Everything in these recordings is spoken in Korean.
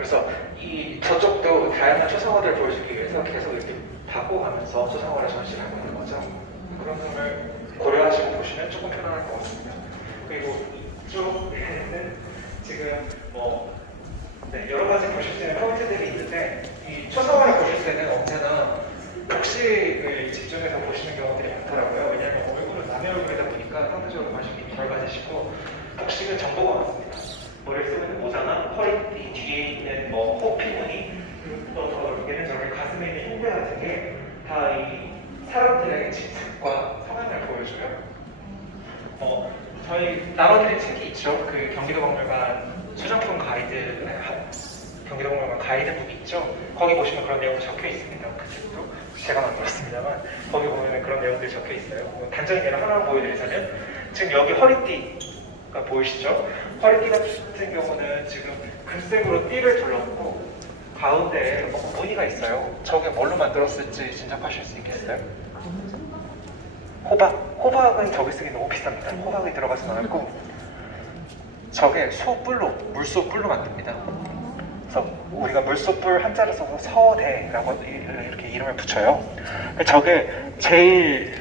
그래서 이 저쪽도 다양한 초상화들을 보여주기 위해서 계속 이렇게 바꿔가면서 초상화를 전시하고 있는 거죠. 그런 점을 고려하시고 보시면 조금 편안할 것 같습니다. 그리고 이쪽에는 지금 여러 가지 보실 수 있는 포인트들이 있는데, 이 초상화를 보실 때는 언제나 복식을 집중해서 보시는 경우들이 많더라고요. 왜냐하면 얼굴은 남의 얼굴이다 보니까 상대적으로 관심이 덜 가지시고, 복식은 정보가 많습니다. 머리에 쓰고 있는 모자나 허리띠 뒤에 있는 호피무늬, 더 얘는 저렇게 가슴에 있는 흉배 같은 게 다 이 사람들의 직책과 성향을 보여줘요. 저희 나눠드린 책이 있죠. 그 경기도박물관 수정품 가이드, 경기도박물관 가이드북이 있죠. 거기 보시면 그런 내용이 적혀 있습니다. 그 책도 제가 만들었습니다만 거기 보면 그런 내용들이 적혀 있어요. 단적인 예를 하나 보여드리자면, 지금 여기 허리띠가 보이시죠? 허리띠 같은 경우는 지금 금색으로 띠를 둘렀고 가운데에 무늬가 있어요. 저게 뭘로 만들었을지 짐작하실 수 있겠어요? 호박은 저기 쓰기 너무 비쌉니다. 호박이 들어가진 않았고 저게 소뿔로, 물소뿔로 만듭니다. 그래서 우리가 물소뿔 한자를 써서 서대라고 이렇게 이름을 붙여요. 저게 제일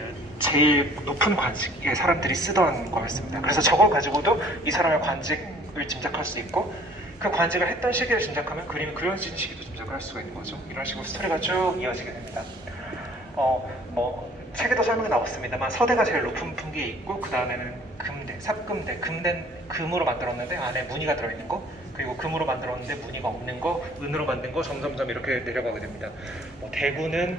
높은 관직의 사람들이 쓰던 거였습니다. 그래서 저걸 가지고도 이 사람의 관직을 짐작할 수 있고, 그 관직을 했던 시기를 짐작하면 그림이 그려진 시기도 짐작을 할 수가 있는 거죠. 이런 식으로 스토리가 쭉 이어지게 됩니다. 책에도 설명이 나왔습니다만 서대가 제일 높은 품기에 있고, 그 다음에는 금대, 삽금대, 금대는 금으로 만들었는데 안에 무늬가 들어있는 거, 그리고 금으로 만들었는데 무늬가 없는 거, 은으로 만든 거, 점점점 이렇게 내려가게 됩니다. 대구는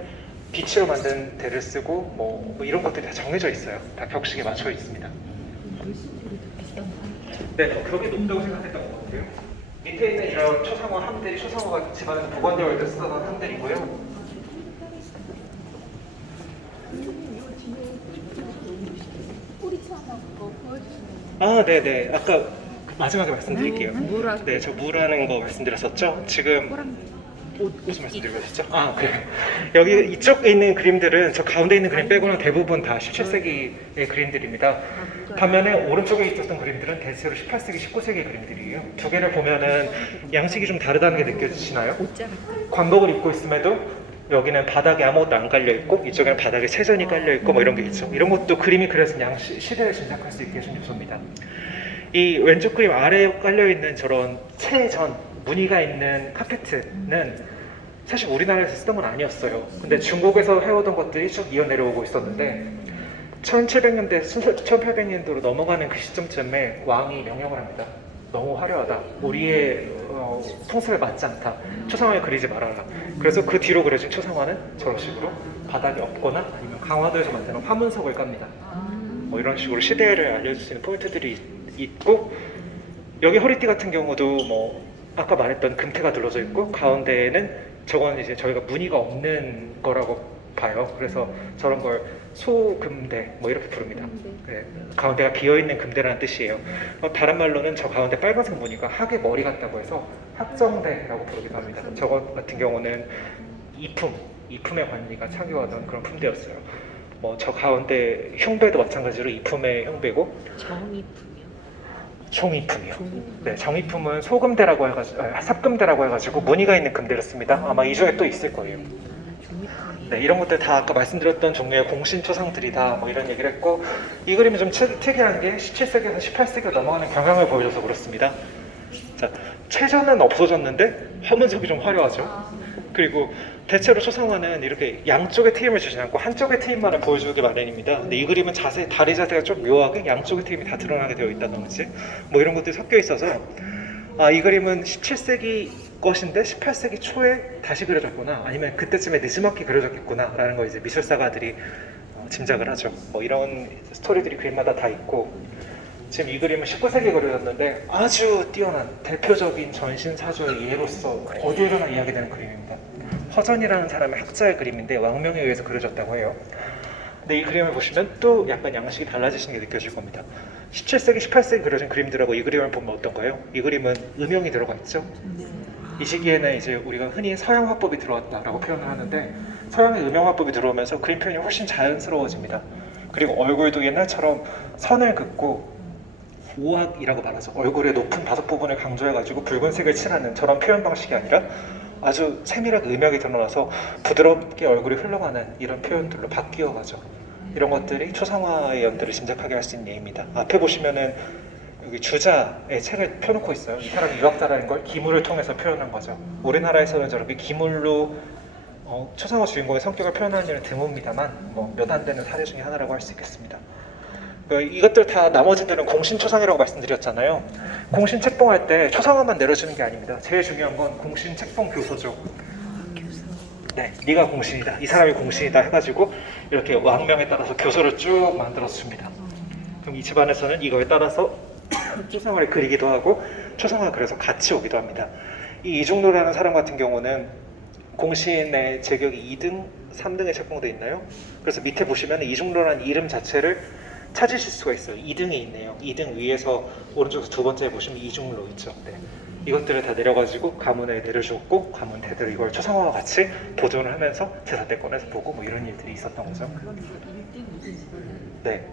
빛으로 만든 대를 쓰고 이런 것들이 다 정해져 있어요. 다 격식에 맞춰 있습니다. 네, 벽이 높다고 생각했던 것 같아요. 밑에 있는 이런 초상화 함들이 초상화가 집안에서 보관되어 있는 쓰던 함들이고요. 네네. 아까 마지막에 말씀드릴게요. 네, 저 무라는 거 말씀드렸었죠? 지금 옷을 말씀드리고 계시죠? 그래요. 여기 이쪽에 있는 그림들은 저 가운데 있는 그림 빼고는 대부분 다 17세기의 그림들입니다. 반면에 오른쪽에 있었던 그림들은 대체로 18세기, 19세기 그림들이에요. 두 개를 보면은 양식이 좀 다르다는 게 느껴지시나요? 관복을 입고 있음에도 여기는 바닥에 아무것도 안 깔려있고 이쪽에는 바닥에 채전이 깔려있고 이런 게 있죠. 이런 것도 그림이 그려진 시대를 짐작할 수 있게 해준 요소입니다. 이 왼쪽 그림 아래에 깔려있는 저런 채전, 무늬가 있는 카페트는 사실 우리나라에서 쓰던 건 아니었어요. 근데 중국에서 해오던 것들이 쭉 이어 내려오고 있었는데 1700년대, 1800년도로 넘어가는 그 시점쯤에 왕이 명령을 합니다. 너무 화려하다. 우리의 풍습에 맞지 않다. 초상화에 그리지 말아라. 그래서 그 뒤로 그려진 초상화는 저런 식으로 바닥이 없거나 아니면 강화도에서 만드는 화문석을 깝니다. 이런 식으로 시대를 알려줄 수 있는 포인트들이 있고, 여기 허리띠 같은 경우도 아까 말했던 금태가 둘러져 있고 가운데에는 저건 이제 저희가 무늬가 없는 거라고 봐요. 그래서 저런 걸 소금대 이렇게 부릅니다. 네, 가운데가 비어있는 금대라는 뜻이에요. 다른 말로는 저 가운데 빨간색 무늬가 학의 머리 같다고 해서 학정대라고 부르기도 합니다. 저것 같은 경우는 이품의 관리가 착용하던 그런 품대였어요. 저 가운데 흉배도 마찬가지로 이품의 흉배고, 종이품이요. 네, 정이품은 소금대라고 해가지고 삽금대라고 해가지고 무늬가 있는 금대를 씁니다. 아마 이 중에 또 있을 거예요. 네, 이런 것들 다 아까 말씀드렸던 종류의 공신 초상들이다 이런 얘기를 했고, 이 그림이 좀 특이한 게 17세기에서 18세기로 넘어가는 경향을 보여줘서 그렇습니다. 자, 채전은 없어졌는데 화문석이 좀 화려하죠. 그리고 대체로 초상화는 이렇게 양쪽의 트임을 주지 않고 한쪽의 트임만을 보여주기 마련입니다. 근데 이 그림은 다리 자세가 좀 묘하게 양쪽의 트임이 다 드러나게 되어 있다든지 이런 것들이 섞여 있어서 이 그림은 17세기 것인데 18세기 초에 다시 그려졌구나, 아니면 그때쯤에 느지막이 그려졌겠구나 라는 걸 이제 미술사가들이 짐작을 하죠. 이런 스토리들이 그림마다 다 있고, 지금 이 그림은 19세기에 그려졌는데 아주 뛰어난 대표적인 전신사조의 예로서 어디에서나 이야기되는 그림입니다. 허전이라는 사람의 학자의 그림인데 왕명에 의해서 그려졌다고 해요. 근데 이 그림을 보시면 또 약간 양식이 달라지시는 게 느껴질 겁니다. 17세기, 18세기 그려진 그림들하고 이 그림을 보면 어떤가요? 이 그림은 음영이 들어가 있죠? 이 시기에는 이제 우리가 흔히 서양 화법이 들어왔다라고 표현을 하는데, 서양의 음영 화법이 들어오면서 그림 표현이 훨씬 자연스러워집니다. 그리고 얼굴도 옛날처럼 선을 긋고 오악이라고 말하죠. 얼굴의 높은 바닥 부분을 강조해가지고 붉은색을 칠하는 저런 표현 방식이 아니라 아주 세밀하게 음역이 드러나서 부드럽게 얼굴이 흘러가는 이런 표현들로 바뀌어가죠. 이런 것들이 초상화의 연대를 짐작하게 할 수 있는 예입니다. 앞에 보시면은 여기 주자의 책을 펴놓고 있어요. 이 사람이 유학자라는 걸 기물을 통해서 표현한 거죠. 우리나라에서는 저렇게 기물로 초상화 주인공의 성격을 표현하는 일은 드뭅니다만 몇 안 되는 사례 중에 하나라고 할 수 있겠습니다. 이것들 다 나머지들은 공신초상이라고 말씀드렸잖아요. 공신 책봉할 때 초상화만 내려주는 게 아닙니다. 제일 중요한 건 공신 책봉 교서죠. 네, 네가 공신이다, 이 사람이 공신이다 해가지고 이렇게 왕명에 따라서 교서를 쭉 만들어줍니다. 그럼 이 집안에서는 이거에 따라서 초상화를 그리기도 하고 초상화를 그려서 같이 오기도 합니다. 이 이중로라는 사람 같은 경우는 공신의 제격이 2등, 3등에 책봉되어 있나요? 그래서 밑에 보시면 이중로라는 이름 자체를 찾으실 수가 있어요. 2등이 있네요. 2등 위에서 오른쪽에서 두 번째에 보시면 이중로 있죠. 네. 이것들을 다 내려가지고 가문에 내려주었고 가문 대대로 이걸 초상화와 같이 보존을 하면서 제사 때 꺼내서 보고 이런 일들이 있었던 거죠. 네.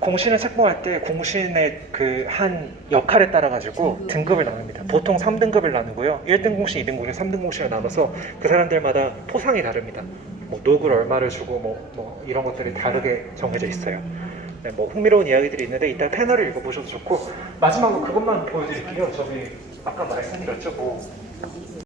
공신을 책봉할 때 공신의 그 한 역할에 따라 가지고 등급을 나눕니다. 보통 3등급을 나누고요. 1등 공신, 2등 공신, 3등 공신을 나눠서 그 사람들마다 포상이 다릅니다. 녹을 얼마를 주고 이런 것들이 다르게 정해져 있어요. 네, 흥미로운 이야기들이 있는데 이따 패널을 읽어보셔도 좋고 마지막으로 그것만 보여드릴게요. 저기 아까 말씀드렸죠.